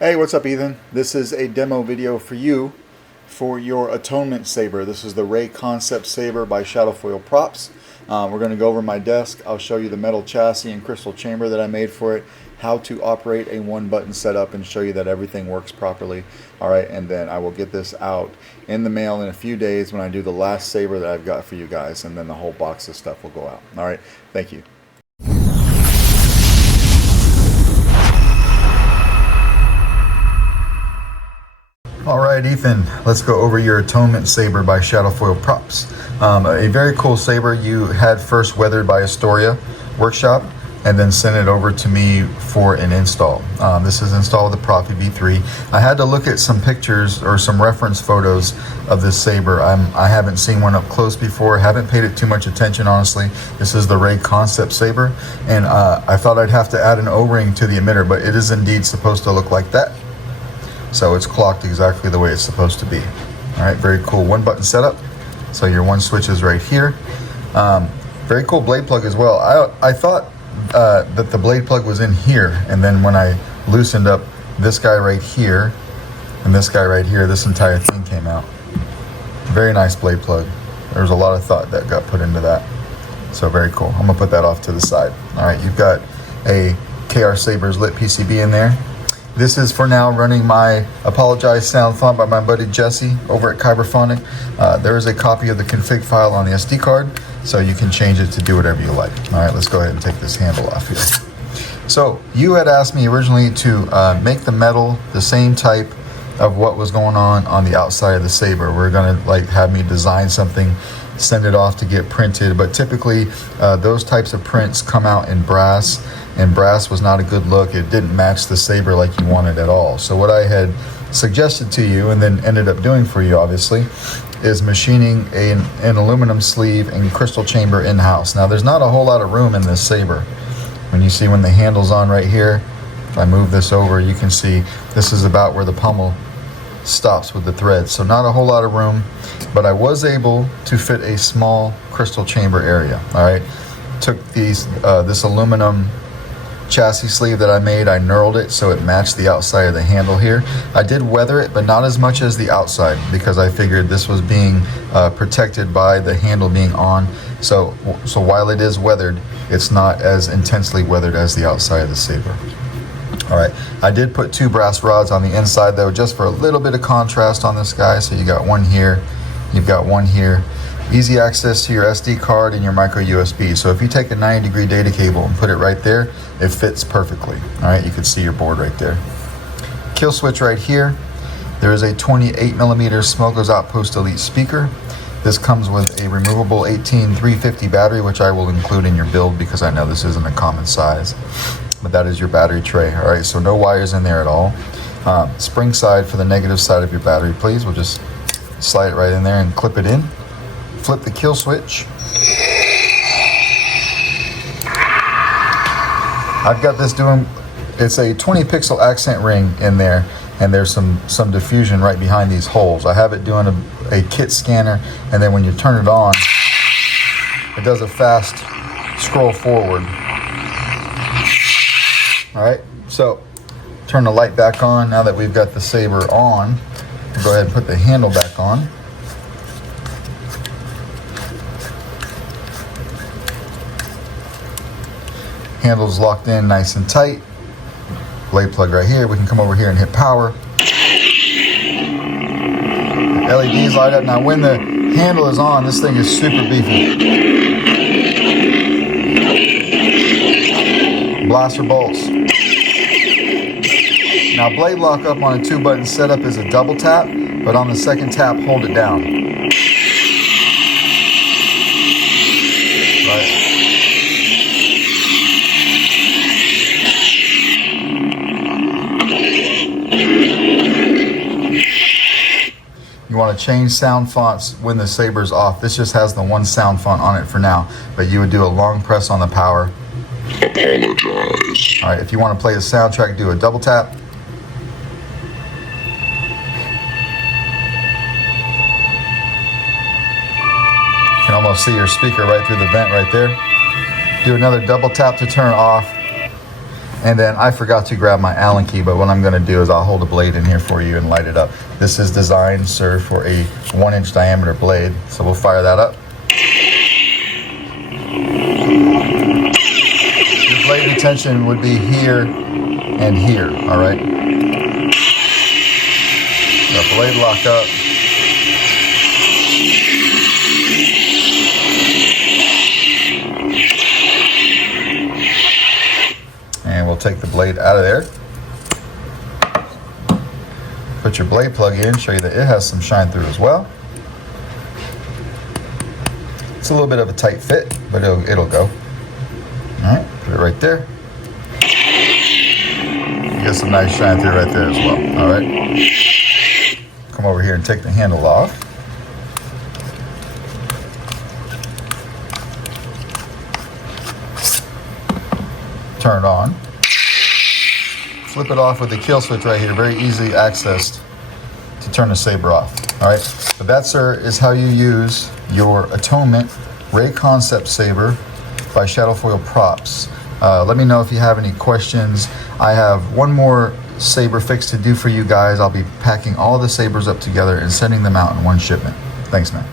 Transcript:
Hey, what's up, Ethan? This is a demo video for you for your Atonement saber. This is the Ray Concept Saber by Shadowfoil Props. We're going to go over my desk. I'll show you the metal chassis and crystal chamber that I made for it, how to operate a one-button setup, and show you that everything works properly. All right, and then I will get this out in the mail in a few days when I do the last saber that I've got for you guys, and then the whole box of stuff will go out. All right, thank you. Alright, Ethan, let's go over your Atonement saber by Shadowfoil Props. A very cool saber you had first weathered by Astoria Workshop and then sent it over to me for an install. This is installed with the Proffie V3. I had to look at some pictures or some reference photos of this saber. I haven't seen one up close before, haven't paid it too much attention, honestly. This is the Ray Concept saber, and I thought I'd have to add an O-ring to the emitter, but it is indeed supposed to look like that. So it's clocked exactly the way it's supposed to be. All right, very cool one button setup. So your one switch is right here. Very cool blade plug as well. I thought that the blade plug was in here, and then when I loosened up this guy right here and this guy right here, this entire thing came out. Very nice blade plug. There was a lot of thought that got put into that. So very cool. I'm gonna put that off to the side. All right, you've got a KR Sabers lit PCB in there. This is for now running my Apologize sound font by my buddy Jesse over at Kyberphonic. There is a copy of the config file on the SD card, so you can change it to do whatever you like. All right, let's go ahead and take this handle off here. So you had asked me originally to make the metal the same type of what was going on the outside of the saber. We're gonna have me design something, send it off to get printed, but typically those types of prints come out in brass, and brass was not a good look. It didn't match the saber like you wanted at all. So what I had suggested to you, and then ended up doing for you obviously, is machining an aluminum sleeve and crystal chamber in-house. Now there's not a whole lot of room in this saber. When the handle's on right here, if I move this over, you can see this is about where the pommel stops with the thread. So not a whole lot of room, but I was able to fit a small crystal chamber area. All right, took this aluminum chassis sleeve that I made, I knurled it so it matched the outside of the handle here. I did weather it, but not as much as the outside, because I figured this was being protected by the handle being on. So while it is weathered, it's not as intensely weathered as the outside of the saber. All right, I did put two brass rods on the inside though, just for a little bit of contrast on this guy. So you got one here, you've got one here. Easy access to your SD card and your micro USB. So if you take a 90-degree data cable and put it right there, it fits perfectly. All right, you can see your board right there. Kill switch right here. There is a 28mm Smoke Goes Outpost Elite speaker. This comes with a removable 18350 battery, which I will include in your build because I know this isn't a common size. But that is your battery tray. All right, so no wires in there at all. Spring side for the negative side of your battery, please. We'll just slide it right in there and clip it in. Flip the kill switch. I've got this it's a 20 pixel accent ring in there, and there's some diffusion right behind these holes. I have it doing a kit scanner, and then when you turn it on, it does a fast scroll forward. All right, so turn the light back on. Now that we've got the saber on, we'll go ahead and put the handle back on. Handle's locked in nice and tight. Blade plug right here. We can come over here and hit power. The LEDs light up. Now when the handle is on, this thing is super beefy. Blaster bolts. Now blade lock up on a 2-button setup is a double tap, but on the second tap, hold it down. Right. You want to change sound fonts when the saber's off. This just has the one sound font on it for now, but you would do a long press on the power. Apologize. All right, if you want to play the soundtrack, do a double tap. You can almost see your speaker right through the vent right there. Do another double tap to turn off. And then I forgot to grab my Allen key, but what I'm gonna do is I'll hold a blade in here for you and light it up. This is designed, sir, for a 1-inch diameter blade. So we'll fire that up. Your blade retention would be here and here, all right? The blade lock up. And we'll take the blade out of there. Put your blade plug in, show you that it has some shine through as well. It's a little bit of a tight fit, but it'll go. All right, put it right there. You get some nice shine through right there as well. All right. Come over here and take the handle off. Turn it on. Flip it off with the kill switch right here. Very easily accessed to turn the saber off. All right. But that, sir, is how you use your Atonement Ray Concept Saber by Shadowfoil Props. Let me know if you have any questions. I have one more saber fix to do for you guys. I'll be packing all the sabers up together and sending them out in one shipment. Thanks, man.